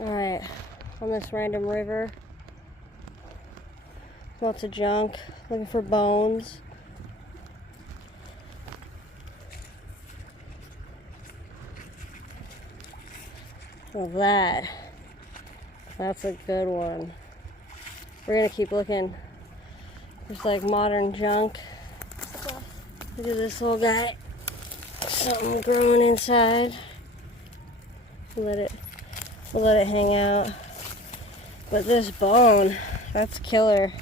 Alright, on this random river. Lots of junk. Looking for bones. Well, that's a good one. We're gonna keep looking. There's like modern junk. Look at this little guy. Something growing inside. We'll let it hang out. But this bone, that's killer.